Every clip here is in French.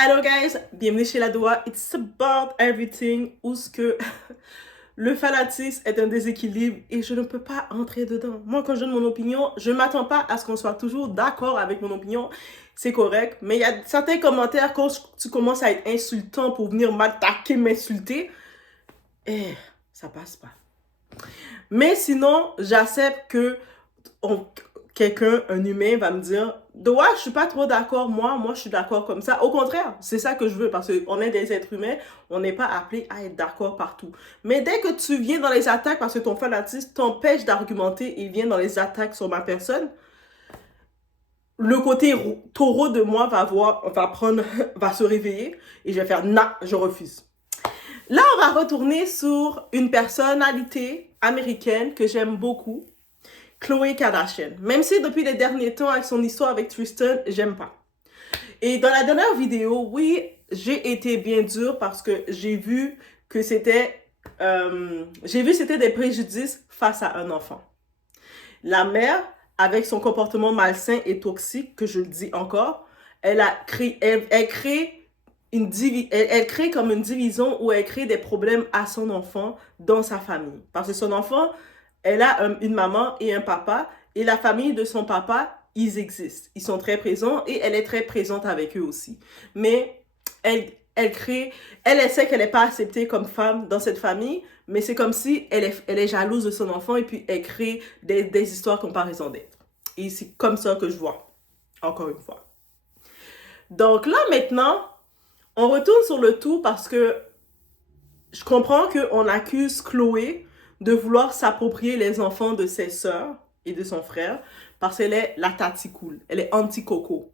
Hello guys, bienvenue chez La Doua. It's about everything où ce que le fanatisme est un déséquilibre et je ne peux pas entrer dedans. Moi, quand je donne mon opinion, je ne m'attends pas à ce qu'on soit toujours d'accord avec mon opinion. C'est correct, mais il y a certains commentaires quand tu commences à être insultant pour venir m'attaquer, m'insulter, ça passe pas. Mais sinon, j'accepte que quelqu'un, un humain, va me dire ouais, je suis pas trop d'accord, moi je suis d'accord comme ça. Au contraire, c'est ça que je veux parce qu'on est des êtres humains, on n'est pas appelé à être d'accord partout. Mais dès que tu viens dans les attaques parce que ton fanatisme t'empêche d'argumenter et vient dans les attaques sur ma personne, le côté taureau de moi va se réveiller et je vais faire non, je refuse. Là, on va retourner sur une personnalité américaine que j'aime beaucoup, Khloé Kardashian. Même si depuis les derniers temps, avec son histoire avec Tristan, j'aime pas. Et dans la dernière vidéo, oui, j'ai été bien dure parce que j'ai vu que c'était des préjudices face à un enfant. La mère, avec son comportement malsain et toxique, que je le dis encore, elle crée comme une division où elle crée des problèmes à son enfant dans sa famille. Parce que son enfant, elle a une maman et un papa, et la famille de son papa, ils existent. Ils sont très présents et elle est très présente avec eux aussi. Mais elle sait qu'elle n'est pas acceptée comme femme dans cette famille, mais c'est comme si elle est jalouse de son enfant et puis elle crée des histoires qui n'ont pas raison d'être. Et c'est comme ça que je vois, encore une fois. Donc là, maintenant, on retourne sur le tout parce que je comprends qu'on accuse Khloé de vouloir s'approprier les enfants de ses sœurs et de son frère parce qu'elle est la tati cool, elle est anti-coco.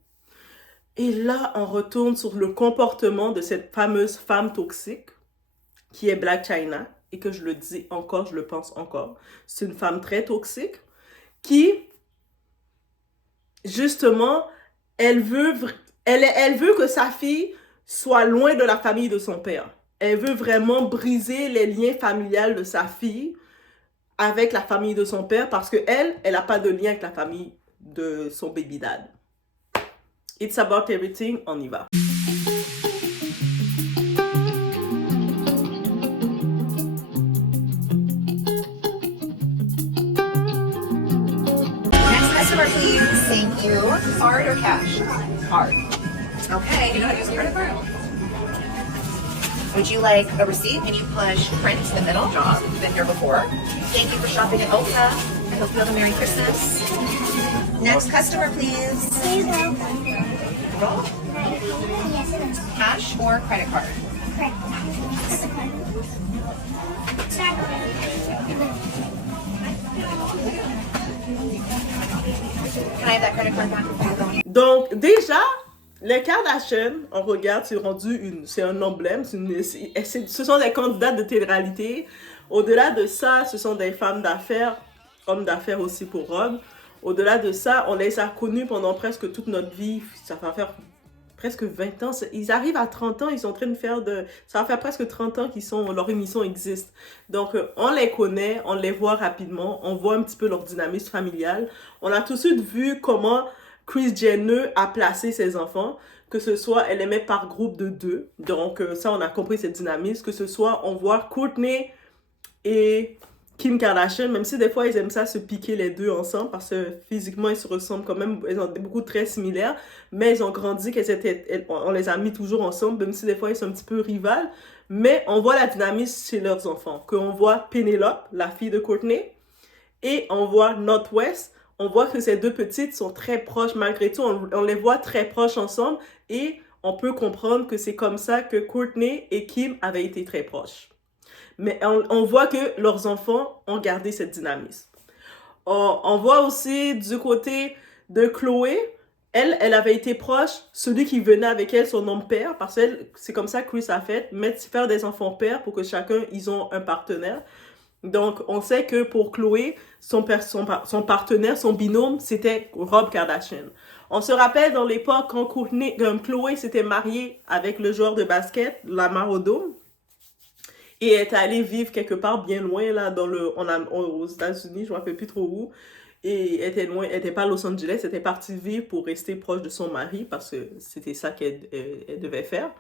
Et là, on retourne sur le comportement de cette fameuse femme toxique qui est Blac Chyna et que je le dis encore, je le pense encore. C'est une femme très toxique qui, justement, elle veut que sa fille soit loin de la famille de son père. Elle veut vraiment briser les liens familiales de sa fille avec la famille de son père parce qu'elle n'a pas de lien avec la famille de son baby dad. It's about everything, on y va. Next customer, please. Thank you. Card or cash? Card. Okay. You know how to use a credit card? Would you like a receipt? And you push print in the middle. Job. You've been here before. Thank you for shopping at Ulta. I hope you have a Merry Christmas. Next customer, please. Please roll. Roll. Yes, it is. Cash or credit card? Correct. Start. Can I have that credit card back before you go? Donc, déjà, les Kardashian, on regarde, c'est un emblème, ce sont des candidates de télé-réalité. Au-delà de ça, ce sont des femmes d'affaires, hommes d'affaires aussi pour Rob. Au-delà de ça, on les a connus pendant presque toute notre vie. Ça va faire presque 20 ans. Ils arrivent à 30 ans, ils sont en train de faire ça va faire presque 30 ans leur émission existe. Donc, on les connaît, on les voit rapidement, on voit un petit peu leur dynamisme familial. On a tout de suite vu comment Kris Jenner a placé ses enfants, que ce soit, elle les met par groupe de 2. Donc, ça, on a compris cette dynamisme. Que ce soit, on voit Kourtney et Kim Kardashian, même si des fois, ils aiment ça se piquer les deux ensemble, parce que physiquement, ils se ressemblent quand même, ils ont beaucoup de traits similaires, mais ils ont grandi, on les a mis toujours ensemble, même si des fois, ils sont un petit peu rivales. Mais on voit la dynamisme chez leurs enfants. Qu'on voit Penelope, la fille de Kourtney, et on voit Northwest. On voit que ces deux petites sont très proches malgré tout. On les voit très proches ensemble et on peut comprendre que c'est comme ça que Kourtney et Kim avaient été très proches. Mais on voit que leurs enfants ont gardé cette dynamisme. On voit aussi du côté de Khloé, elle avait été proche, celui qui venait avec elle, son nom père, parce que c'est comme ça que Kris a fait, faire des enfants pères pour que chacun, ils ont un partenaire. Donc, on sait que pour Khloé, son partenaire, son binôme, c'était Rob Kardashian. On se rappelle dans l'époque quand Khloé s'était mariée avec le joueur de basket, Lamar Odom, et est allée vivre quelque part bien loin, là, aux États-Unis, je ne me rappelle plus trop où. Et elle était loin, elle était pas à Los Angeles, elle était partie vivre pour rester proche de son mari parce que c'était ça qu'elle devait faire.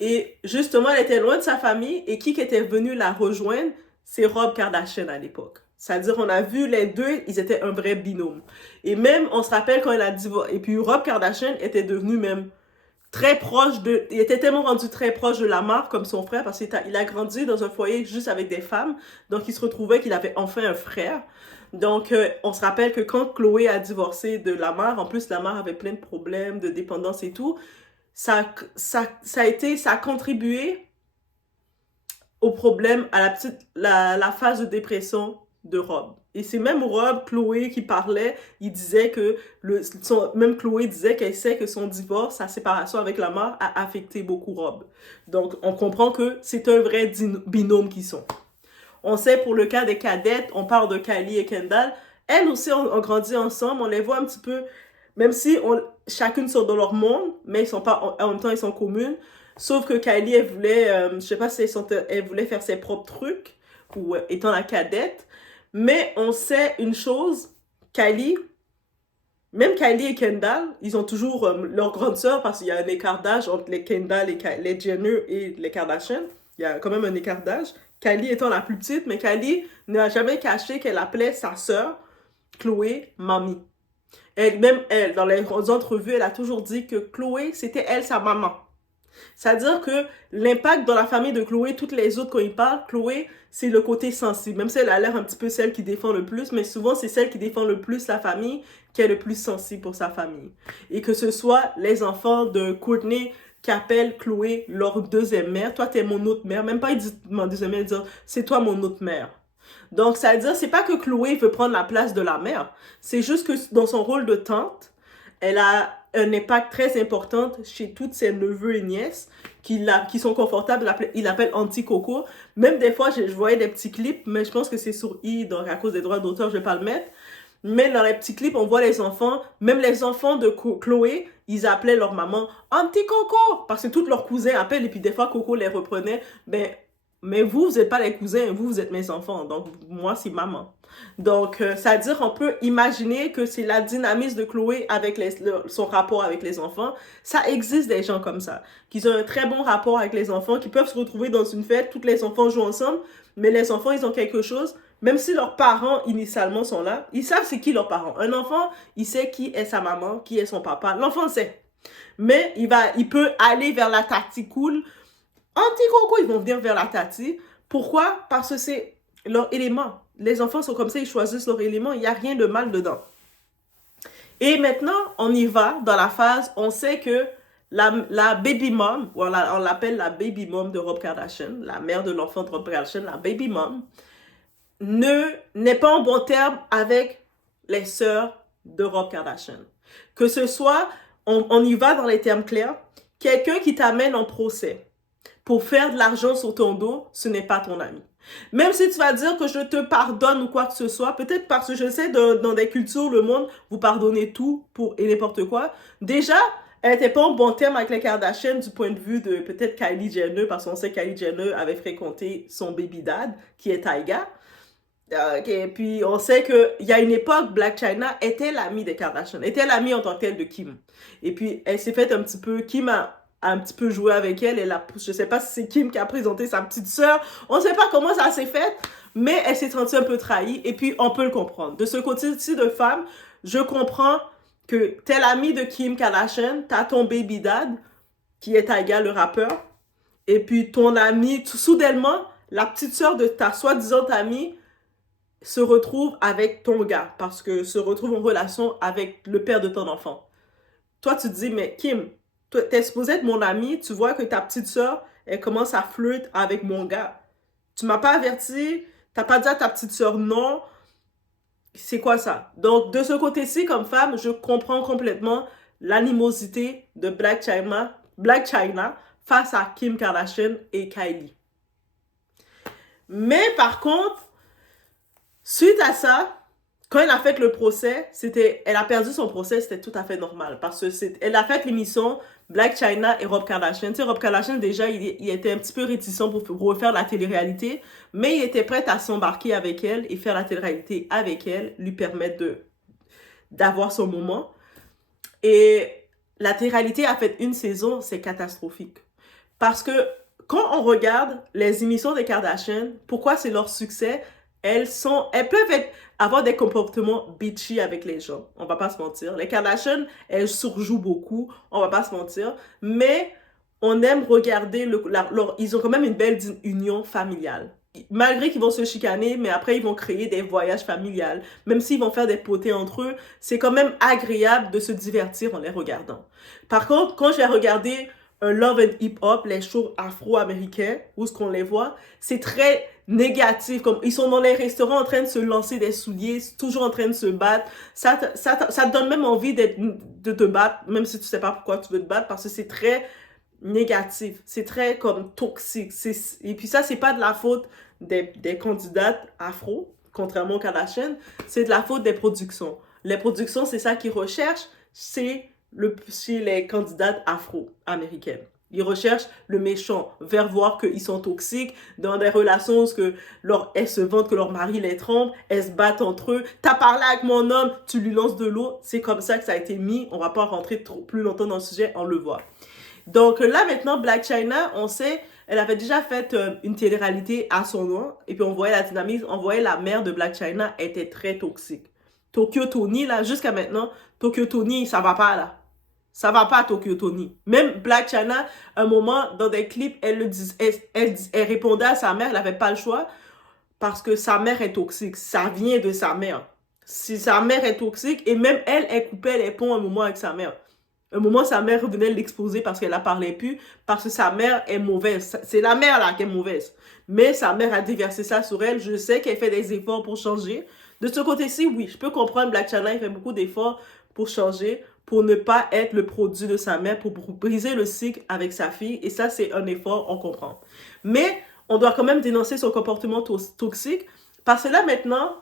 Et justement, elle était loin de sa famille et qui était venu la rejoindre, c'est Rob Kardashian à l'époque. C'est-à-dire, on a vu les deux, ils étaient un vrai binôme. Et même, on se rappelle quand elle a divorcé. Et puis, Rob Kardashian était devenu même très proche de... Il était tellement rendu très proche de Lamar comme son frère parce qu'il a grandi dans un foyer juste avec des femmes. Donc, il se retrouvait qu'il avait enfin un frère. Donc, on se rappelle que quand Chloé a divorcé de Lamar, en plus, Lamar avait plein de problèmes de dépendance et tout, ça a contribué au problème, à la phase de dépression de Rob. Et c'est même Rob, Chloé qui parlait, il disait que, même Chloé disait qu'elle sait que son divorce, sa séparation avec Lamar a affecté beaucoup Rob. Donc, on comprend que c'est un vrai binôme qu'ils sont. On sait pour le cas des cadettes, on parle de Kylie et Kendall. Elles aussi ont grandi ensemble, on les voit un petit peu, même si chacune sont dans leur monde, mais ils sont pas, en même temps ils sont communes. Sauf que Kylie, elle voulait, je sais pas si elle voulait faire ses propres trucs, ou étant la cadette. Mais on sait une chose, même Kylie et Kendall, ils ont toujours leur grande sœur, parce qu'il y a un écart d'âge entre les Kendall, les Jenner et les Kardashian. Il y a quand même un écart d'âge. Kylie étant la plus petite, mais Kylie n'a jamais caché qu'elle appelait sa sœur, Chloé, mamie. Même elle, dans les entrevues, elle a toujours dit que Chloé, c'était elle, sa maman. C'est-à-dire que l'impact dans la famille de Chloé, toutes les autres, quand ils parlent, Chloé, c'est le côté sensible. Même si elle a l'air un petit peu celle qui défend le plus, mais souvent, c'est celle qui défend le plus la famille qui est le plus sensible pour sa famille. Et que ce soit les enfants de Courtney qui appellent Chloé leur deuxième mère. Toi, t'es mon autre mère. Même pas, ils disent ma deuxième mère, ils disent c'est toi mon autre mère. Donc, ça veut dire, c'est pas que Chloé veut prendre la place de la mère. C'est juste que dans son rôle de tante, elle a un impact très important chez toutes ses neveux et nièces qui sont confortables. Il l'appelle Auntie Coco. Même des fois, je voyais des petits clips, mais je pense que c'est sur donc à cause des droits d'auteur, je vais pas le mettre. Mais dans les petits clips, on voit les enfants, même les enfants de Chloé, ils appelaient leur maman Auntie Coco, parce que tous leurs cousins appellent, et puis des fois, Coco les reprenait. Mais vous n'êtes pas les cousins, vous êtes mes enfants, donc moi, c'est maman. Donc, ça veut dire qu'on peut imaginer que c'est la dynamisme de Chloé avec son rapport avec les enfants. Ça existe des gens comme ça, qui ont un très bon rapport avec les enfants, qui peuvent se retrouver dans une fête, tous les enfants jouent ensemble, mais les enfants, ils ont quelque chose, même si leurs parents, initialement, sont là, ils savent c'est qui leurs parents. Un enfant, il sait qui est sa maman, qui est son papa. L'enfant sait. Mais il peut aller vers la tati cool. Auntie Coco, ils vont venir vers la tati. Pourquoi? Parce que c'est leur élément. Les enfants sont comme ça, ils choisissent leur élément. Il n'y a rien de mal dedans. Et maintenant, on y va dans la phase, on sait que la baby mom, on l'appelle la baby mom de Rob Kardashian, la mère de l'enfant de Rob Kardashian, la baby mom, n'est pas en bon terme avec les sœurs de Rob Kardashian. Que ce soit, on y va dans les termes clairs, quelqu'un qui t'amène en procès pour faire de l'argent sur ton dos, ce n'est pas ton ami. Même si tu vas dire que je te pardonne ou quoi que ce soit, peut-être parce que je sais, dans des cultures, le monde, vous pardonnez tout et n'importe quoi. Déjà, elle n'était pas en bon terme avec les Kardashians du point de vue de peut-être Kylie Jenner, parce qu'on sait que Kylie Jenner avait fréquenté son baby dad, qui est Tyga. Et puis, on sait qu'il y a une époque, Blac Chyna était l'amie des Kardashians, était l'amie en tant que telle de Kim. Et puis, elle s'est faite un petit peu, Kim a un petit peu joué avec elle, je sais pas si c'est Kim qui a présenté sa petite sœur, on sait pas comment ça s'est fait, mais elle s'est sentie un peu trahie, et puis on peut le comprendre. De ce côté-ci de femme, je comprends que t'es l'ami de Kim Kardashian, t'as ton baby dad, qui est Tyga, le rappeur, et puis ton ami, soudainement, la petite sœur de ta soi-disant amie se retrouve avec ton gars, parce que se retrouve en relation avec le père de ton enfant. Toi, tu te dis, mais Kim, t'es supposé être mon ami, tu vois que ta petite sœur, elle commence à flirter avec mon gars. Tu m'as pas averti, t'as pas dit à ta petite sœur non. C'est quoi ça? Donc, de ce côté-ci, comme femme, je comprends complètement l'animosité de Blac Chyna face à Kim Kardashian et Kylie. Mais par contre, suite à ça, quand elle a fait le procès, elle a perdu son procès, c'était tout à fait normal. Parce que elle a fait l'émission Blac Chyna et Rob Kardashian. Tu sais, Rob Kardashian, déjà, il était un petit peu réticent pour refaire la télé-réalité, mais il était prêt à s'embarquer avec elle et faire la télé-réalité avec elle, lui permettre d'avoir son moment. Et la télé-réalité a fait une saison, c'est catastrophique. Parce que quand on regarde les émissions des Kardashian, pourquoi c'est leur succès? Elles peuvent avoir des comportements bitchy avec les gens. On va pas se mentir. Les Kardashian, elles surjouent beaucoup. On va pas se mentir. Mais on aime regarder ils ont quand même une belle union familiale. Malgré qu'ils vont se chicaner, mais après ils vont créer des voyages familiales. Même s'ils vont faire des potées entre eux, c'est quand même agréable de se divertir en les regardant. Par contre, quand j'ai regardé un Love and Hip Hop, les shows afro-américains, où ce qu'on les voit, c'est très négatif. Comme ils sont dans les restaurants en train de se lancer des souliers, toujours en train de se battre. Ça te donne même envie de te battre, même si tu sais pas pourquoi tu veux te battre, parce que c'est très négatif. C'est très comme toxique. Et puis ça, c'est pas de la faute des candidates afro, contrairement aux Kardashian, c'est de la faute des productions. Les productions, c'est ça qu'ils recherchent, c'est les candidates afro-américaines. Ils recherchent le méchant, vers voir qu'ils sont toxiques, dans des relations où elles se vantent que leur mari les trompe, elles se battent entre eux. T'as parlé avec mon homme, tu lui lances de l'eau. C'est comme ça que ça a été mis. On va pas rentrer plus longtemps dans le sujet, on le voit. Donc là, maintenant, Blac Chyna, on sait, elle avait déjà fait une télé-réalité à son nom. Et puis on voyait la dynamique, on voyait la mère de Blac Chyna était très toxique. Tokyo Toni, là, jusqu'à maintenant, Tokyo Toni, ça va pas, là. Ça va pas, Tokyo Toni. Même Blac Chyna, un moment, dans des clips, elle répondait à sa mère, elle n'avait pas le choix, parce que sa mère est toxique. Ça vient de sa mère. Si sa mère est toxique, et même elle coupait les ponts un moment avec sa mère. Un moment, sa mère venait l'exposer parce qu'elle ne parlait plus, parce que sa mère est mauvaise. C'est la mère, là, qui est mauvaise. Mais sa mère a déversé ça sur elle. Je sais qu'elle fait des efforts pour changer. De ce côté-ci, oui, je peux comprendre Blac Chyna, il fait beaucoup d'efforts pour changer, pour ne pas être le produit de sa mère, pour briser le cycle avec sa fille. Et ça, c'est un effort, on comprend. Mais on doit quand même dénoncer son comportement toxique, parce que là, maintenant,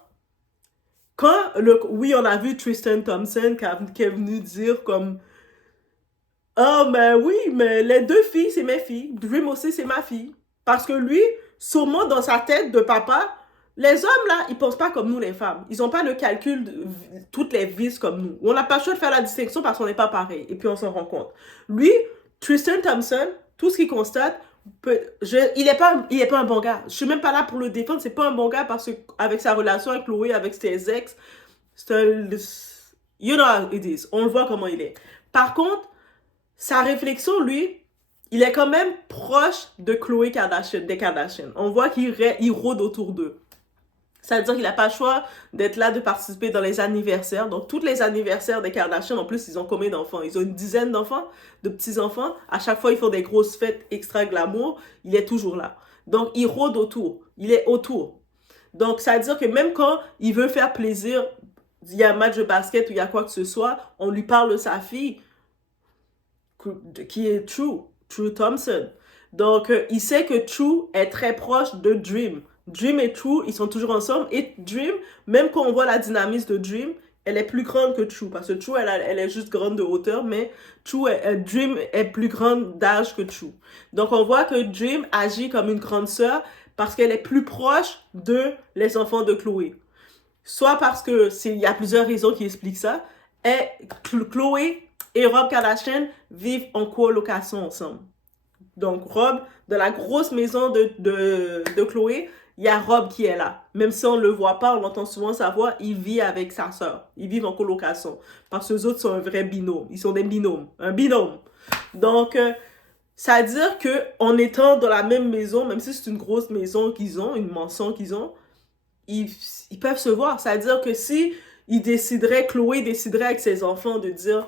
oui, on a vu Tristan Thompson qui est venu dire comme... Ah, mais oui, mais les deux filles, c'est mes filles. Dream aussi, c'est ma fille. Parce que lui, sûrement dans sa tête de papa, les hommes, là, ils pensent pas comme nous, les femmes. Ils ont pas le calcul de toutes les vices comme nous. On n'a pas le choix de faire la distinction parce qu'on n'est pas pareil. Et puis, on s'en rend compte. Lui, Tristan Thompson, tout ce qu'il constate, il est pas un bon gars. Je suis même pas là pour le défendre. C'est pas un bon gars parce que avec sa relation avec Chloé, avec ses ex, c'est un... You know how it is. On le voit comment il est. Par contre, sa réflexion, lui, il est quand même proche de Khloé Kardashian, des Kardashian. On voit qu'il rôde autour d'eux. C'est-à-dire qu'il n'a pas le choix d'être là, de participer dans les anniversaires. Donc, tous les anniversaires des Kardashian, en plus, ils ont combien d'enfants? Ils ont une dizaine d'enfants, de petits-enfants. À chaque fois, ils font des grosses fêtes extra glamour. Il est toujours là. Donc, il rôde autour. Il est autour. Donc, ça veut dire que même quand il veut faire plaisir, il y a un match de basket ou il y a quoi que ce soit, on lui parle de sa fille, qui est True Thompson. Donc, il sait que True est très proche de Dream. Dream et True, ils sont toujours ensemble. Et Dream, même quand on voit la dynamisme de Dream, elle est plus grande que True. Parce que True, elle est juste grande de hauteur, mais Dream est plus grande d'âge que True. Donc, on voit que Dream agit comme une grande sœur parce qu'elle est plus proche de les enfants de Chloé. Soit parce que il y a plusieurs raisons qui expliquent ça. Et Chloé et Rob Kardashian vivent en colocation ensemble. Donc, Rob, dans la grosse maison de Chloé, il y a Rob qui est là. Même si on ne le voit pas, on entend souvent sa voix, il vit avec sa sœur. Ils vivent en colocation. Parce que les autres sont un vrai binôme. Ils sont des binômes. Un binôme. Donc, ça veut dire qu'en étant dans la même maison, même si c'est une grosse maison qu'ils ont, une mansion qu'ils ont, ils peuvent se voir. Ça veut dire que si Chloé déciderait avec ses enfants de dire...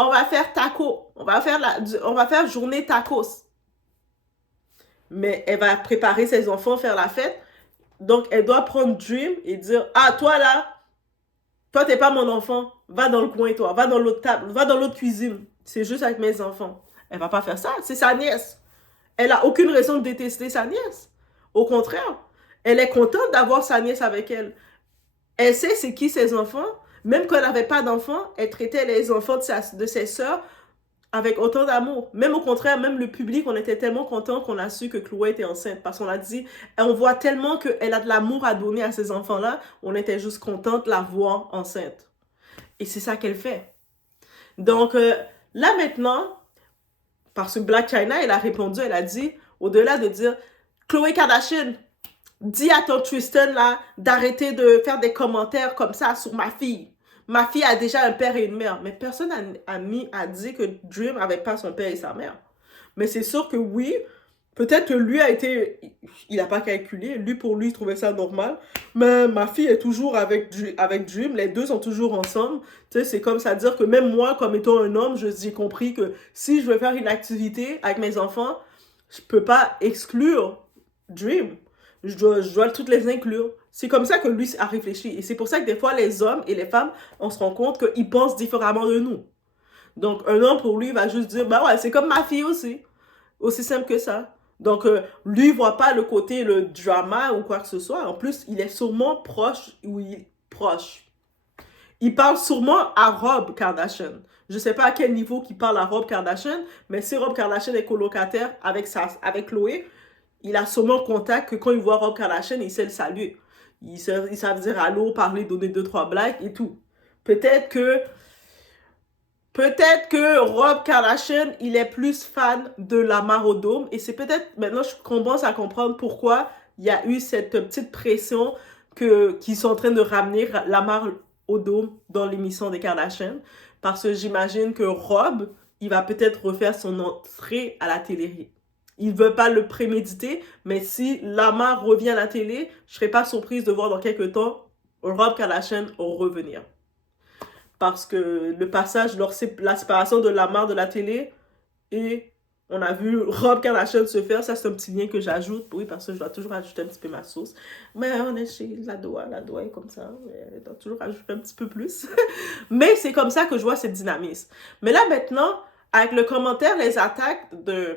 On va faire taco. On va faire journée tacos. Mais elle va préparer ses enfants, faire la fête. Donc, elle doit prendre Dream et dire, ah, toi là, toi, t'es pas mon enfant. Va dans le coin, toi. Va dans l'autre table. Va dans l'autre cuisine. C'est juste avec mes enfants. Elle va pas faire ça. C'est sa nièce. Elle a aucune raison de détester sa nièce. Au contraire, elle est contente d'avoir sa nièce avec elle. Elle sait c'est qui ses enfants. Même quand elle n'avait pas d'enfants, elle traitait les enfants de ses sœurs avec autant d'amour. Même au contraire, même le public, on était tellement contents qu'on a su que Chloé était enceinte. Parce qu'on a dit, on voit tellement qu'elle a de l'amour à donner à ces enfants-là, on était juste contents de la voir enceinte. Et c'est ça qu'elle fait. Donc, là maintenant, parce que Blac Chyna, elle a répondu, elle a dit, au-delà de dire, Khloé Kardashian, dis à ton Tristan, là, d'arrêter de faire des commentaires comme ça sur ma fille. Ma fille a déjà un père et une mère. Mais personne a dit que Dream n'avait pas son père et sa mère. Mais c'est sûr que oui, peut-être que lui a été... Il n'a pas calculé. Lui, pour lui, il trouvait ça normal. Mais ma fille est toujours avec Dream. Les deux sont toujours ensemble. Tu sais, c'est comme ça dire que même moi, comme étant un homme, j'ai compris que si je veux faire une activité avec mes enfants, je peux pas exclure Dream. Je dois toutes les inclure. C'est comme ça que lui a réfléchi. Et c'est pour ça que des fois, les hommes et les femmes, on se rend compte qu'ils pensent différemment de nous. Donc, un homme, pour lui, va juste dire, bah ouais, c'est comme ma fille aussi. Aussi simple que ça. Donc, lui, il voit pas le côté, le drama ou quoi que ce soit. En plus, il est sûrement proche, il parle sûrement à Rob Kardashian. Je sais pas à quel niveau qu'il parle à Rob Kardashian, mais si Rob Kardashian est colocataire avec Khloé, il a sûrement contact que quand il voit Rob Kardashian, il sait le saluer. Il savent dire allô, parler, donner 2-3 blagues et tout. Peut-être que Rob Kardashian, il est plus fan de Lamar Odom. Et c'est peut-être, maintenant, je commence à comprendre pourquoi il y a eu cette petite pression qu'ils sont en train de ramener Lamar Odom dans l'émission des Kardashians. Parce que j'imagine que Rob, il va peut-être refaire son entrée à la télé. Il ne veut pas le préméditer, mais si Lamar revient à la télé, je ne serais pas surprise de voir dans quelques temps Rob Kardashian revenir. Parce que le passage, la séparation de Lamar de la télé, et on a vu Rob Kardashian se faire, ça c'est un petit lien que j'ajoute, oui, parce que je dois toujours ajouter un petit peu ma sauce. Mais on est chez la doigt est comme ça, elle doit toujours ajouter un petit peu plus. Mais c'est comme ça que je vois cette dynamisme. Mais là maintenant, avec le commentaire, les attaques de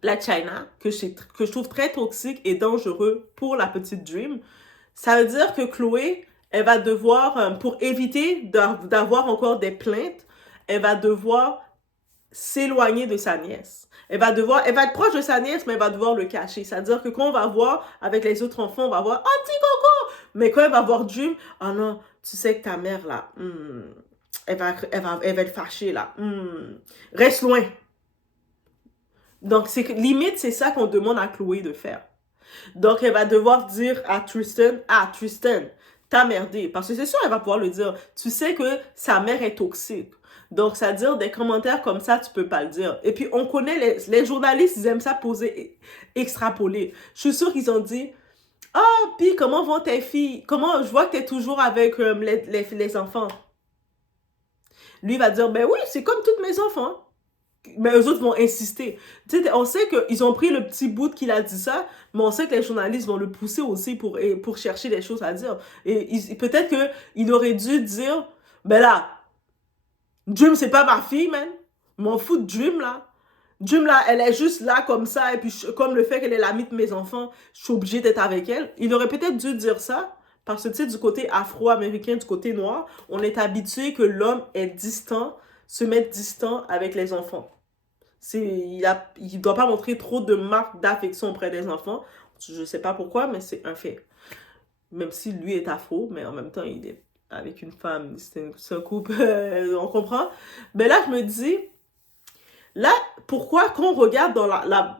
Blac Chyna, que je trouve très toxique et dangereux pour la petite Dream, ça veut dire que Khloé, elle va devoir, pour éviter d'avoir encore des plaintes, elle va devoir s'éloigner de sa nièce. Elle va être proche de sa nièce, mais elle va devoir le cacher. C'est-à-dire que quand on va voir avec les autres enfants, on va voir « Oh, petit coco! » Mais quand elle va voir Dream, « Oh non, tu sais que ta mère, là, elle va être fâchée, là. Reste loin. » Donc, limite, c'est ça qu'on demande à Khloé de faire. Donc, elle va devoir dire à Tristan, « Ah, Tristan, t'as merdé. » Parce que c'est sûr, elle va pouvoir le dire. Tu sais que sa mère est toxique. Donc, c'est-à-dire, des commentaires comme ça, tu peux pas le dire. Et puis, on connaît, les journalistes, ils aiment ça poser, extrapoler. Je suis sûre qu'ils ont dit, « Ah, oh, puis comment vont tes filles? Comment, je vois que t'es toujours avec les enfants. » Lui va dire, « Ben oui, c'est comme tous mes enfants. » Mais eux autres vont insister. Tu sais, on sait qu'ils ont pris le petit bout qu'il a dit ça, mais on sait que les journalistes vont le pousser aussi pour chercher des choses à dire. Et peut-être qu'il aurait dû dire, ben là, Dream, c'est pas ma fille, man. M'en fous de Dream, là. Dream, là, elle est juste là comme ça, et puis comme le fait qu'elle est l'amie de mes enfants, je suis obligée d'être avec elle. Il aurait peut-être dû dire ça, parce que, tu sais, du côté afro-américain, du côté noir, on est habitué que l'homme est distant, se mettre distant avec les enfants. Il ne doit pas montrer trop de marques d'affection auprès des enfants. Je ne sais pas pourquoi, mais c'est un fait. Même si lui est afro, mais en même temps, il est avec une femme. C'est un couple, on comprend. Mais là, je me dis, là, pourquoi quand on regarde dans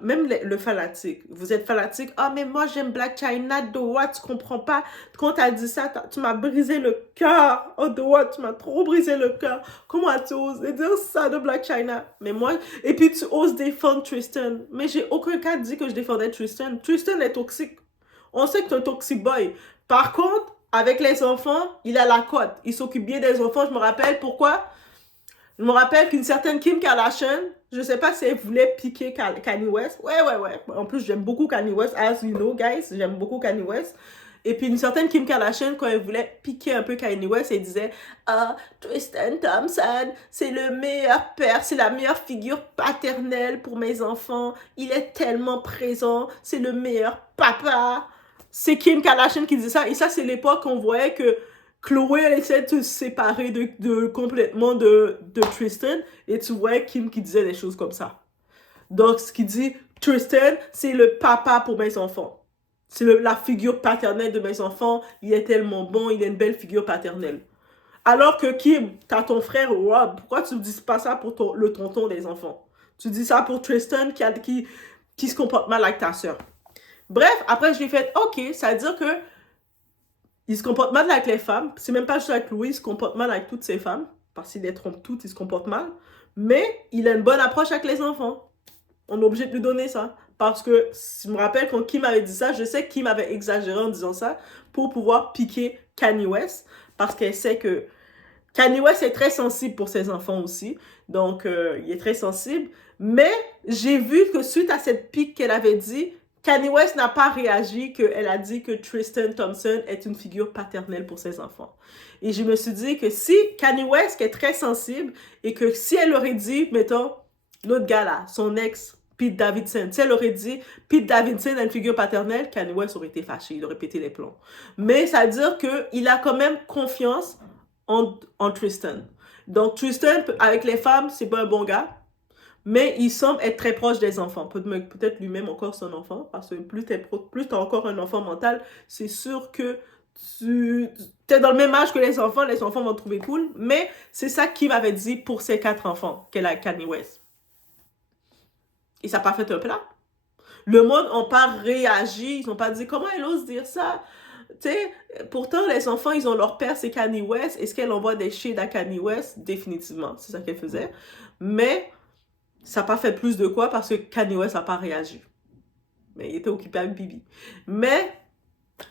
même le fanatique, vous êtes fanatique, « Ah, mais moi, j'aime Blac Chyna, Doa, tu comprends pas. Quand t'as dit ça, tu m'as brisé le cœur. Oh, Doa, tu m'as trop brisé le cœur. Comment tu oses dire ça de Blac Chyna? » Mais moi, et puis tu oses défendre Tristan. Mais j'ai aucun cas dit que je défendais Tristan. Tristan est toxique. On sait que tu es un toxic boy. Par contre, avec les enfants, il a la cote. Il s'occupe bien des enfants. Je me rappelle pourquoi. Je me rappelle qu'une certaine Kim Kardashian, je sais pas si elle voulait piquer Kanye West. Ouais. En plus, j'aime beaucoup Kanye West. As you know, guys, j'aime beaucoup Kanye West. Et puis, une certaine Kim Kardashian, quand elle voulait piquer un peu Kanye West, elle disait « Ah, Tristan Thompson, c'est le meilleur père, c'est la meilleure figure paternelle pour mes enfants. Il est tellement présent, c'est le meilleur papa. » C'est Kim Kardashian qui disait ça. Et ça, c'est l'époque qu'on voyait que Khloé, elle essaie de se séparer complètement de Tristan. Et tu vois Kim qui disait des choses comme ça. Donc, ce qui dit, Tristan, c'est le papa pour mes enfants. C'est la figure paternelle de mes enfants. Il est tellement bon, il a une belle figure paternelle. Alors que Kim, t'as ton frère Rob. Pourquoi tu ne dis pas ça pour le tonton des enfants? Tu dis ça pour Tristan qui se comporte mal avec ta soeur. Bref, après, je lui ai fait, OK, ça veut dire que il se comporte mal avec les femmes. C'est même pas juste avec Louis, il se comporte mal avec toutes ces femmes. Parce qu'il les trompe toutes, il se comporte mal. Mais il a une bonne approche avec les enfants. On est obligé de lui donner ça. Parce que, je me rappelle quand Kim avait dit ça, je sais que Kim avait exagéré en disant ça pour pouvoir piquer Kanye West. Parce qu'elle sait que Kanye West est très sensible pour ses enfants aussi. Donc, il est très sensible. Mais j'ai vu que suite à cette pique qu'elle avait dit, Kanye West n'a pas réagi, qu'elle a dit que Tristan Thompson est une figure paternelle pour ses enfants. Et je me suis dit que si Kanye West, qui est très sensible, et que si elle aurait dit, mettons, l'autre gars là, son ex, Pete Davidson, si elle aurait dit Pete Davidson est une figure paternelle, Kanye West aurait été fâché, il aurait pété les plombs. Mais ça veut dire qu'il a quand même confiance en Tristan. Donc Tristan, avec les femmes, c'est pas un bon gars. Mais il semble être très proche des enfants. Peut-être lui-même encore son enfant, parce que plus t'as encore un enfant mental, c'est sûr que tu es dans le même âge que les enfants vont te trouver cool. Mais c'est ça qu'il m'avait dit pour ses 4 enfants qu'elle a Kanye West. Et ça n'a pas fait un plat. Le monde n'a pas réagi, ils n'ont pas dit comment elle ose dire ça. Tu sais, pourtant, les enfants, ils ont leur père, c'est Kanye West. Est-ce qu'elle envoie des shades à Kanye West? Définitivement, c'est ça qu'elle faisait. Mais ça n'a pas fait plus de quoi parce que Kanye West n'a pas réagi. Mais il était occupé avec Bibi. Mais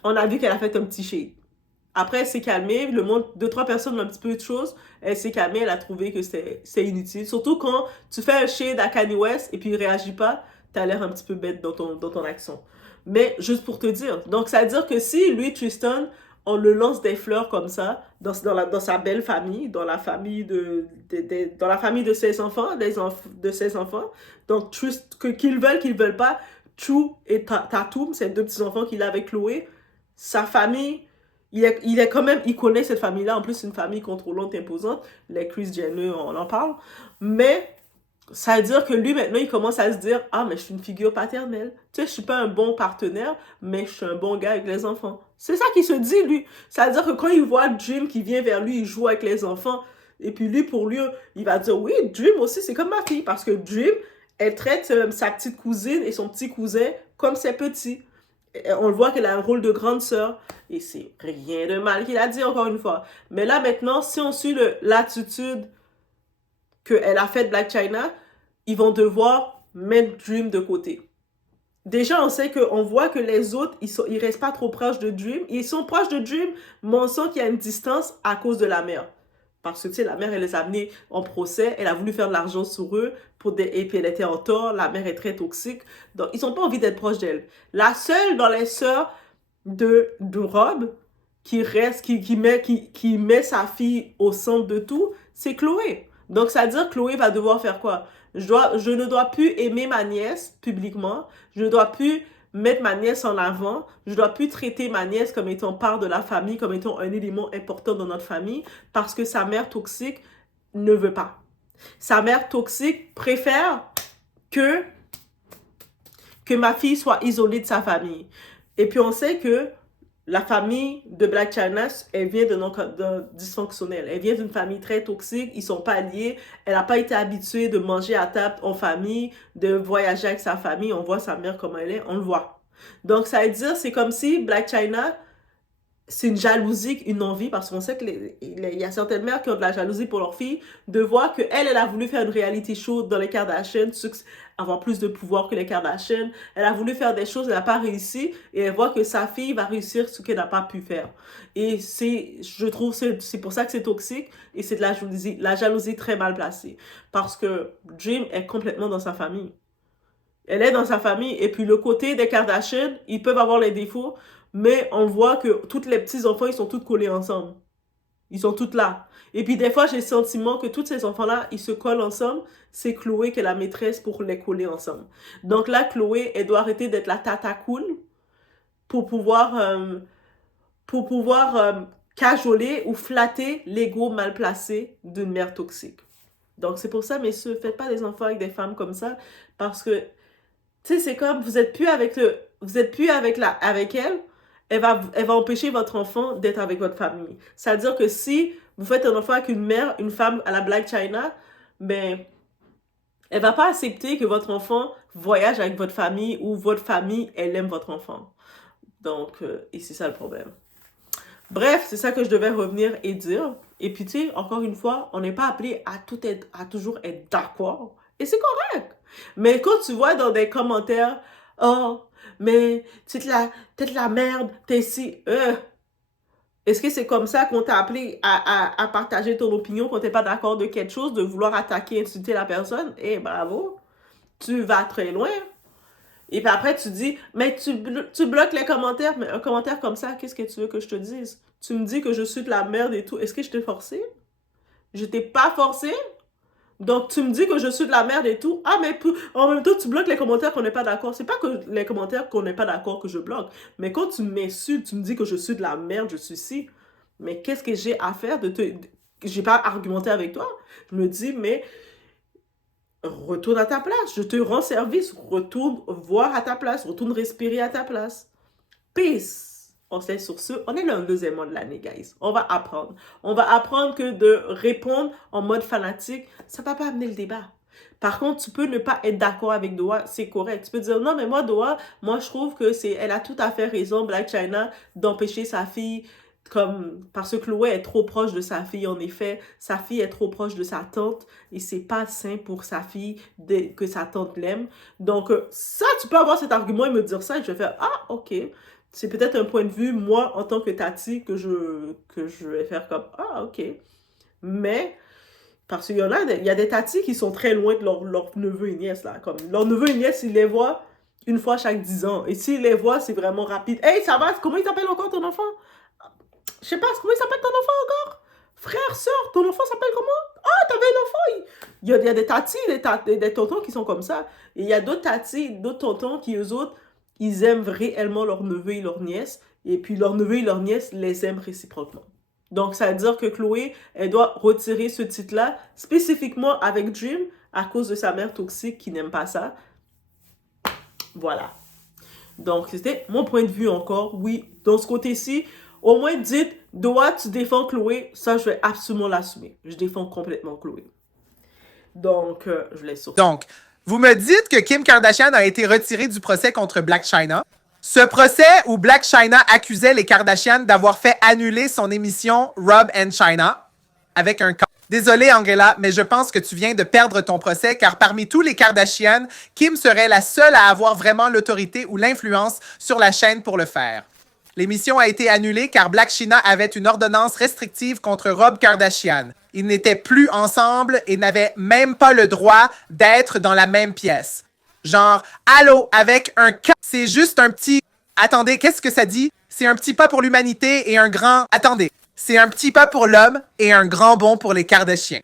on a vu qu'elle a fait un petit shade. Après, elle s'est calmée. Le monde, 2-3 personnes ont un petit peu de choses. Elle s'est calmée. Elle a trouvé que c'est inutile. Surtout quand tu fais un shade à Kanye West et puis il ne réagit pas, tu as l'air un petit peu bête dans ton action. Mais juste pour te dire. Donc, ça veut dire que si lui, Tristan, on le lance des fleurs comme ça dans sa belle famille, dans la famille dans la famille de ses enfants, de ses enfants. Donc, qu'ils veulent pas, True et Tatum, ces 2 petits-enfants qu'il a avec Chloé, sa famille, il est quand même, il connaît cette famille-là. En plus, c'est une famille contrôlante, imposante. Les Kris Jenner, on en parle. Mais ça veut dire que lui, maintenant, il commence à se dire « Ah, mais je suis une figure paternelle. Tu sais, je suis pas un bon partenaire, mais je suis un bon gars avec les enfants. » C'est ça qu'il se dit, lui. Ça veut dire que quand il voit Dream qui vient vers lui, il joue avec les enfants. Et puis lui, pour lui, il va dire « Oui, Dream aussi, c'est comme ma fille. » Parce que Dream, elle traite sa petite cousine et son petit cousin comme ses petits. On le voit qu'elle a un rôle de grande sœur. Et c'est rien de mal qu'il a dit, encore une fois. Mais là, maintenant, si on suit l'attitude qu'elle a fait de Blac Chyna, ils vont devoir mettre Dream de côté. Déjà, on voit que les autres, ils restent pas trop proches de Dream. Ils sont proches de Dream, mais on sent qu'il y a une distance à cause de la mère. Parce que, tu sais, la mère, elle les a amenés en procès. Elle a voulu faire de l'argent sur eux. Et puis, elle était en tort. La mère est très toxique. Donc, ils n'ont pas envie d'être proches d'elle. La seule dans les sœurs de Rob qui met sa fille au centre de tout, c'est Chloé. Donc, ça veut dire que Chloé va devoir faire quoi? Je ne dois plus aimer ma nièce publiquement. Je ne dois plus mettre ma nièce en avant. Je ne dois plus traiter ma nièce comme étant part de la famille, comme étant un élément important dans notre famille, parce que sa mère toxique ne veut pas. Sa mère toxique préfère que ma fille soit isolée de sa famille. Et puis, on sait que la famille de Blac Chyna, elle vient d'un dysfonctionnel. Elle vient d'une famille très toxique. Ils sont pas liés. Elle n'a pas été habituée de manger à table en famille, de voyager avec sa famille. On voit sa mère comment elle est. On le voit. Donc, ça veut dire, c'est comme si Blac Chyna, c'est une jalousie, une envie, parce qu'on sait qu'il y a certaines mères qui ont de la jalousie pour leur fille, de voir qu'elle a voulu faire une reality show dans les Kardashians, avoir plus de pouvoir que les Kardashians. Elle a voulu faire des choses, elle n'a pas réussi, et elle voit que sa fille va réussir ce qu'elle n'a pas pu faire. Et je trouve, c'est pour ça que c'est toxique, et c'est de la jalousie très mal placée. Parce que Dream est complètement dans sa famille. Elle est dans sa famille, et puis le côté des Kardashians, ils peuvent avoir les défauts, mais on voit que tous les petits-enfants, ils sont tous collés ensemble. Ils sont tous là. Et puis des fois, j'ai le sentiment que tous ces enfants-là, ils se collent ensemble. C'est Chloé qui est la maîtresse pour les coller ensemble. Donc là, Chloé, elle doit arrêter d'être la tata cool pour pouvoir cajoler ou flatter l'ego mal placé d'une mère toxique. Donc c'est pour ça, messieurs, faites pas des enfants avec des femmes comme ça, parce que, tu sais, c'est comme, vous êtes plus avec elle, elle va empêcher votre enfant d'être avec votre famille. C'est-à-dire que si vous faites un enfant avec une mère, une femme à la Blac Chyna, ben, elle va pas accepter que votre enfant voyage avec votre famille ou votre famille, elle aime votre enfant. Donc, et c'est ça le problème. Bref, c'est ça que je devais revenir et dire. Et puis, tu sais, encore une fois, on n'est pas appelé à toujours être d'accord. Et c'est correct. Mais quand tu vois dans des commentaires, oh, mais t'es de la merde, t'es si. Est-ce que c'est comme ça qu'on t'a appelé à partager ton opinion quand t'es pas d'accord de quelque chose, de vouloir attaquer, insulter la personne? Eh, bravo. Tu vas très loin. Et puis après, tu dis, mais tu bloques les commentaires. Mais un commentaire comme ça, qu'est-ce que tu veux que je te dise? Tu me dis que je suis de la merde et tout. Est-ce que je t'ai forcé? Je t'ai pas forcé? Donc, tu me dis que je suis de la merde et tout. Ah, mais en même temps, tu bloques les commentaires qu'on n'est pas d'accord. C'est pas que les commentaires qu'on n'est pas d'accord que je bloque. Mais quand tu m'insultes, tu me dis que je suis de la merde, je suis si. Mais qu'est-ce que j'ai à faire de te... J'ai pas argumenté avec toi. Je me dis, mais retourne à ta place. Je te rends service. Retourne voir à ta place. Retourne respirer à ta place. Peace. On se laisse sur ce. On est le deuxième mois de l'année, guys. On va apprendre. On va apprendre que de répondre en mode fanatique, ça va pas amener le débat. Par contre, tu peux ne pas être d'accord avec Doha, c'est correct. Tu peux dire, non, mais moi, Doha, moi, je trouve que elle a tout à fait raison, Blac Chyna, d'empêcher sa fille, parce que Chloé est trop proche de sa fille, en effet. Sa fille est trop proche de sa tante, et c'est pas sain pour sa fille que sa tante l'aime. Donc, ça, tu peux avoir cet argument et me dire ça, et je vais faire, ah, ok. C'est peut-être un point de vue, moi, en tant que Tati, que je vais faire comme, ah, ok. Mais, parce qu'il y en a, il y a des Tati qui sont très loin de leur neveu et nièce, là. Comme, leur neveu et nièce, ils les voient une fois chaque 10 ans. Et s'ils les voient, c'est vraiment rapide. Hey, ça va? Comment il s'appelle encore ton enfant? Je sais pas, comment il s'appelle ton enfant encore? Frère, soeur, ton enfant s'appelle comment? Ah, t'avais un enfant! Il y a des Tati, des tontons qui sont comme ça. Et il y a d'autres Tati, d'autres tontons qui, eux autres, ils aiment réellement leurs neveux et leurs nièces, et puis leurs neveux et leurs nièces les aiment réciproquement. Donc, ça veut dire que Chloé, elle doit retirer ce titre-là, spécifiquement avec Dream, à cause de sa mère toxique qui n'aime pas ça. Voilà. Donc, c'était mon point de vue encore. Oui, dans ce côté-ci, au moins dites, Doha, tu défends Chloé. Ça, je vais absolument l'assumer. Je défends complètement Chloé. Donc, je laisse sur ça. Donc, vous me dites que Kim Kardashian a été retirée du procès contre Blac Chyna. Ce procès où Blac Chyna accusait les Kardashian d'avoir fait annuler son émission Rob and Chyna avec un cas. Désolé, Angela, mais je pense que tu viens de perdre ton procès car parmi tous les Kardashian, Kim serait la seule à avoir vraiment l'autorité ou l'influence sur la chaîne pour le faire. L'émission a été annulée car Blac Chyna avait une ordonnance restrictive contre Rob Kardashian. Ils n'étaient plus ensemble et n'avaient même pas le droit d'être dans la même pièce. Genre, allô, avec un cas. C'est juste un petit... Attendez, qu'est-ce que ça dit? C'est un petit pas pour l'humanité et un grand... Attendez. C'est un petit pas pour l'homme et un grand bond pour les Kardashians.